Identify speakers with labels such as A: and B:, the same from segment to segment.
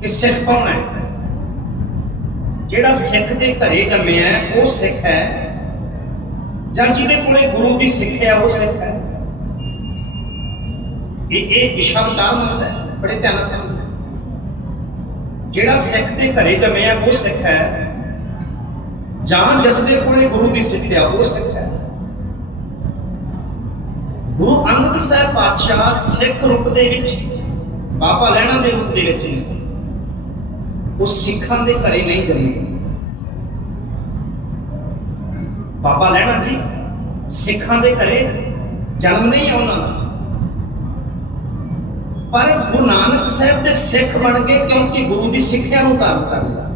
A: ਕਿ ਸਿੱਖ ਕੌਣ ਹੈ? ਜਿਹੜਾ ਸਿੱਖ ਦੇ ਘਰੇ ਜੰਮਿਆ ਉਹ ਸਿੱਖ ਹੈ। ਜਾਂ ਜਿਹਦੇ ਕੋਲੇ ਗੁਰੂ ਦੀ ਸਿੱਖਿਆ ਉਹ ਸਿੱਖ ਹੈ। ਇਹ ਇਹ ਵਿਸ਼ਾ ਵਿਚਾਰ ਮੰਨਦਾ ਹੈ, ਬੜੇ ਧਿਆਨ ਨਾਲ ਸਮਝੋ ਜਿਹੜਾ ਸਿੱਖ ਦੇ ਘਰੇ ਜੰਮਿਆ ਉਹ ਸਿੱਖ ਹੈ। ਜਾਂ ਜਿਸ ਦੇ ਕੋਲੇ ਗੁਰੂ ਦੀ ਸਿੱਖਿਆ ਉਹ ਸਿੱਖ ਹੈ। ਗੁਰੂ ਅੰਗਦ ਸਾਹਿਬ ਪਾਤਸ਼ਾਹ ਸਿੱਖ ਰੂਪ ਦੇ ਵਿੱਚ, ਬਾਬਾ ਲੈਣਾ ਦੇ ਰੂਪ ਦੇ ਵਿੱਚ ਨਹੀਂ ਉਹ ਸਿੱਖਾਂ ਦੇ ਘਰੇ ਨਹੀਂ ਜੰਮੇ ਬਾਬਾ ਲੈਣਾ ਜੀ, ਸਿੱਖਾਂ ਦੇ ਘਰੇ ਜਨਮ ਨਹੀਂ ਆਉਣਾ। ਪਰ ਗੁਰੂ ਨਾਨਕ ਸਾਹਿਬ ਦੇ ਸਿੱਖ ਬਣ ਗਏ ਕਿਉਂਕਿ ਗੁਰੂ ਦੀ ਸਿੱਖਿਆ ਨੂੰ ਧਾਰਨ ਕਰ ਲਿਆ।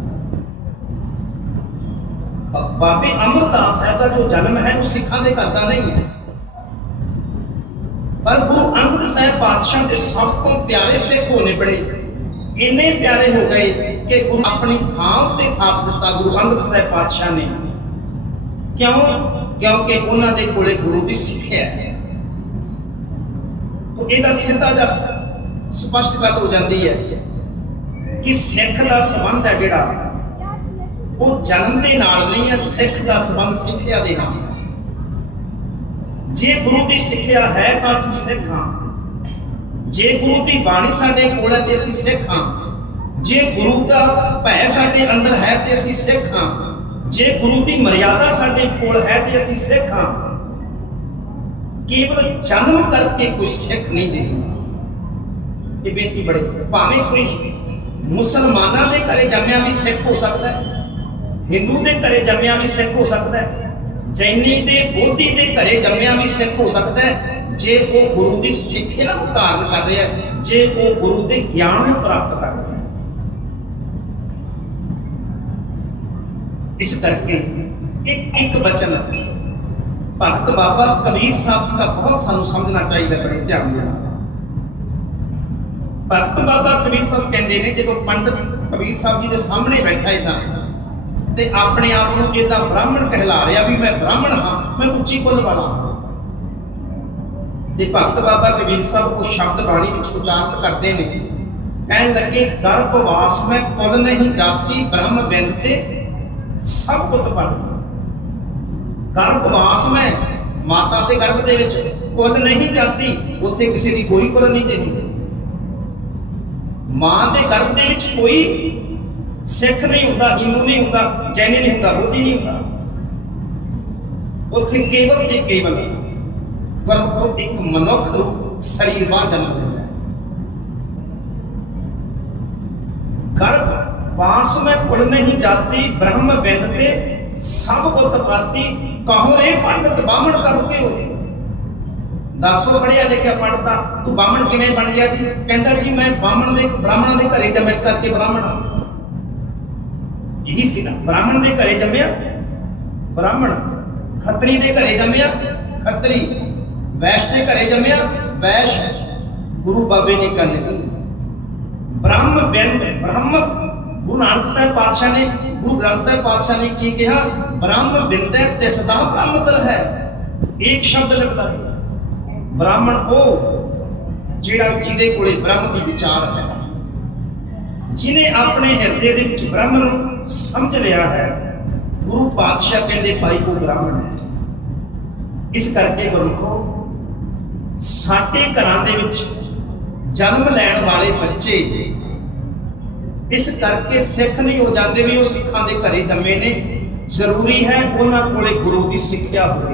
A: ਬਾਬੇ ਅਮਰਦਾਸ ਸਾਹਿਬ ਦਾ ਜੋ ਜਨਮ ਹੈ, ਉਹ ਸਿੱਖਾਂ ਦੇ ਘਰ ਦਾ ਨਹੀਂ ਹੈ। ਪਰ ਗੁਰੂ ਅੰਗਦ ਸਾਹਿਬ ਪਾਤਸ਼ਾਹ ਦੇ ਸਭ ਤੋਂ ਪਿਆਰੇ ਸਿੱਖ ਹੋਣੇ ਬੜੇ। ਇੰਨੇ ਪਿਆਰੇ ਹੋ ਗਏ। ਕਿ ਗੁਰੂ ਆਪਣੀ ਥਾਂ ਉੱਤੇ ਥਾਪ ਦਿੱਤਾ ਗੁਰੂ ਅੰਗਦ ਸਾਹਿਬ ਪਾਤਸ਼ਾਹ ਨੇ। ਕਿਉਂ? ਕਿਉਂਕਿ ਉਹਨਾਂ ਦੇ ਕੋਲੇ ਗੁਰੂ ਵੀ ਸਿੱਖਿਆ ਹੈ। ਤਾਂ ਇਹਦਾ ਸਿੱਧਾ ਜਿਹਾ ਸਪਸ਼ਟ ਗੱਲ ਹੋ ਜਾਂਦੀ ਹੈ ਕਿ ਸਿੱਖ ਦਾ ਸੰਬੰਧ ਹੈ ਜਿਹੜਾ, ਉਹ ਜਨਮ ਦੇ ਨਾਲ ਨਹੀਂ ਹੈ, ਸਿੱਖ ਦਾ ਸੰਬੰਧ ਸਿੱਖਿਆ ਦੇ ਨਾਲ। ਜੇ ਗੁਰੂ ਦੀ ਸਿੱਖਿਆ ਹੈ ਤਾਂ ਅਸੀਂ ਸਿੱਖ ਹਾਂ। ਜੇ ਗੁਰੂ ਦੀ ਬਾਣੀ ਸਾਡੇ ਕੋਲ ਹੈ ਤੇ ਅਸੀਂ ਸਿੱਖ ਹਾਂ। ਜੇ ਗੁਰੂ ਦਾ ਭੈ ਸਾਡੇ ਅੰਦਰ ਹੈ ਤੇ ਅਸੀਂ ਸਿੱਖ ਹਾਂ। ਜੇ ਗੁਰੂ ਦੀ ਮਰਿਆਦਾ ਸਾਡੇ ਕੋਲ ਹੈ ਤੇ ਅਸੀਂ ਸਿੱਖ ਹਾਂ। ਕੇਵਲ ਜਨਮ ਕਰਕੇ ਕੋਈ ਸਿੱਖ ਨਹੀਂ ਜੀ। ਇਹ ਬੇਨਤੀ ਬੜੇ, ਭਾਵੇਂ ਕੋਈ ਮੁਸਲਮਾਨਾਂ ਦੇ ਘਰੇ ਜੰਮਿਆ ਵੀ ਸਿੱਖ ਹੋ ਸਕਦਾ ਹੈ, ਹਿੰਦੂ ਦੇ ਘਰੇ ਜੰਮਿਆ ਵੀ ਸਿੱਖ ਹੋ ਸਕਦਾ ਹੈ, ਜੈਨੀ ਦੇ, ਬੋਧੀ ਦੇ ਘਰੇ ਜੰਮਿਆ ਵੀ ਸਿੱਖ ਹੋ ਸਕਦਾ ਹੈ, ਜੇ ਉਹ ਗੁਰੂ ਦੀ ਸਿੱਖਿਆ ਨੂੰ ਧਾਰਨ ਕਰ ਰਿਹਾ ਜੇ ਉਹ ਗੁਰੂ ਦੇ ਗਿਆਨ ਨੂੰ ਪ੍ਰਾਪਤ ਕਰ ਰਿਹਾ ਇਸ ਕਰਕੇ ਇੱਕ ਇੱਕ ਬਚਨ ਭਗਤ ਬਾਬਾ ਕਬੀਰ ਸਾਹਿਬ ਦਾ ਬਹੁਤ ਸਾਨੂੰ ਸਮਝਣਾ ਚਾਹੀਦਾ ਬੜੇ ਧਿਆਨ ਨਾਲ। ਭਗਤ ਬਾਬਾ ਕਬੀਰ ਸਾਹਿਬ ਕਹਿੰਦੇ ਨੇ, ਜਦੋਂ ਪੰਡਤ ਕਬੀਰ ਸਾਹਿਬ ਜੀ ਦੇ ਸਾਹਮਣੇ ਬੈਠਾ ਇਹਦਾ ਤੇ ਆਪਣੇ ਆਪ ਨੂੰ ਇਹਦਾ ਬ੍ਰਾਹਮਣ ਕਹਿਲਾ ਰਿਹਾ ਵੀ ਮੈਂ ਬ੍ਰਾਹਮਣ ਹਾਂ, ਮੈਂ ਉੱਚੀ ਕੁੱਲ ਵਾਲਾ ਹਾਂ। ਤੇ ਭਗਤ ਬਾਬਾ ਕਬੀਰ ਸਾਹਿਬ ਉਹ ਸ਼ਬਦ ਬਾਣੀ ਵਿੱਚ ਉਚਾਰਨ ਕਰਦੇ ਨੇ, ਕਹਿਣ ਲੱਗੇ, ਗਰਭਵਾਸ ਮੈਂ ਕੁਲ ਨਹੀਂ ਜਾਤੀ, ਬ੍ਰਹਮ ਬਿੰਦ ਤੇ ਸਭ ਕੁਝ ਪੜ ਗਰਭਵਾਸ ਮੈਂ, ਮਾਤਾ ਦੇ ਗਰਭ ਦੇ ਵਿੱਚ ਕੁਲ ਨਹੀਂ ਜਾਂਦੀ, ਉੱਥੇ ਕਿਸੇ ਦੀ ਕੋਈ ਕੁਲ ਨਹੀਂ ਜਾਂਦੀ ਮਾਂ ਦੇ ਗਰਭ ਦੇ ਵਿੱਚ ਕੋਈ ਸਿੱਖ ਨਹੀਂ ਹੁੰਦਾ, ਹਿੰਦੂ ਨਹੀਂ ਹੁੰਦਾ, ਜੈਨੀ ਨਹੀਂ ਹੁੰਦਾ, ਬੋਧੀ ਨਹੀਂ ਹੁੰਦਾ। ਉੱਥੇ ਕੇਵਲ ਤੇ ਕੇਵਲ ਗਰਭ ਇੱਕ ਮਨੁੱਖ ਨੂੰ ਸਰੀਰ ਜਨਮ ਦਿੰਦਾ ਗਰਭ ਵਾਸ ਮੈਂ ਕੁਲ ਨਹੀਂ ਜਾਤੀ ਬ੍ਰਹਮ ਬਿੰਦ ਤੇ ਸਭ ਕੁਤ ਪਾਤੀ ਕਹੋ ਰੇ ਪੰਡਤ ਬਾਹਮਣ ਕਰ ਕੇ ਹੋਏ ਦੱਸੋ ਪੜਿਆ ਲਿਖਿਆ ਪੰਡਤਾ ਤੂੰ ਬਾਹਮਣ ਕਿਵੇਂ ਬਣ ਗਿਆ ਜੀ ਕਹਿੰਦਾ ਜੀ ਮੈਂ ਬਾਹਮਣ ਦੇ ਬ੍ਰਾਹਮਣਾਂ ਦੇ ਘਰੇ ਜੰਮਿਆ ਇਸ ਕਰਕੇ ਬ੍ਰਾਹਮਣ ਹਾਂ ਇਹੀ ਸੀ ਨਾ ਬ੍ਰਾਹਮਣ ਦੇ ਘਰੇ ਜੰਮਿਆ ਬ੍ਰਾਹਮਣ ਖੱਤਰੀ ਦੇ ਘਰੇ ਜੰਮਿਆ ਖੱਤਰੀ ਵੈਸ਼ ਦੇ ਘਰੇ ਜੰਮਿਆ ਵੈਸ਼ ਗੁਰੂ ਬਾਬੇ ਨੇ ਕਰ ਲਈ ਬ੍ਰਹਮ ਬਿੰਦ ਬ੍ਰਹਮ ਗੁਰੂ ਨਾਨਕ ਸਾਹਿਬ ਪਾਤਸ਼ਾਹ ਨੇ, ਗੁਰੂ ਗ੍ਰੰਥ ਸਾਹਿਬ ਪਾਤਸ਼ਾਹ ਨੇ ਕੀ ਕਿਹਾ? ਬ੍ਰਹਮ ਬਿੰਦੈ ਤੇ ਬ੍ਰਹਮਤਰ ਹੈ। ਇੱਕ ਸ਼ਬਦ ਲਿਖਦਾ ਹੈ। ਬ੍ਰਾਹਮਣ ਉਹ ਜਿਹੜਾ ਜਿਹਦੇ ਕੋਲੇ ਬ੍ਰਹਮ ਦੀ ਵਿਚਾਰ ਹੈ। ਜਿਨੇ ਆਪਣੇ ਹਿਰਦੇ ਦੇ ਵਿੱਚ ਬ੍ਰਹਮ ਨੂੰ ਸਮਝ ਲਿਆ ਹੈ, ਗੁਰੂ ਪਾਤਸ਼ਾਹ ਕਹਿੰਦੇ ਭਾਈ ਉਹ ਬ੍ਰਾਹਮਣ ਹੈ। ਇਸ ਕਰਕੇ ਗੁਰੂਖੋ ਸਾਡੇ ਘਰਾਂ ਦੇ ਵਿੱਚ ਜਨਮ ਲੈਣ ਵਾਲੇ ਬੱਚੇ ਇਸ ਕਰਕੇ ਸਿੱਖ ਨਹੀਂ ਹੋ ਜਾਂਦੇ ਵੀ ਉਹ ਸਿੱਖਾਂ ਦੇ ਘਰੇ ਜੰਮੇ ਨੇ। ਜ਼ਰੂਰੀ ਹੈ ਉਹਨਾਂ ਕੋਲੇ ਗੁਰੂ ਦੀ ਸਿੱਖਿਆ ਹੋਵੇ।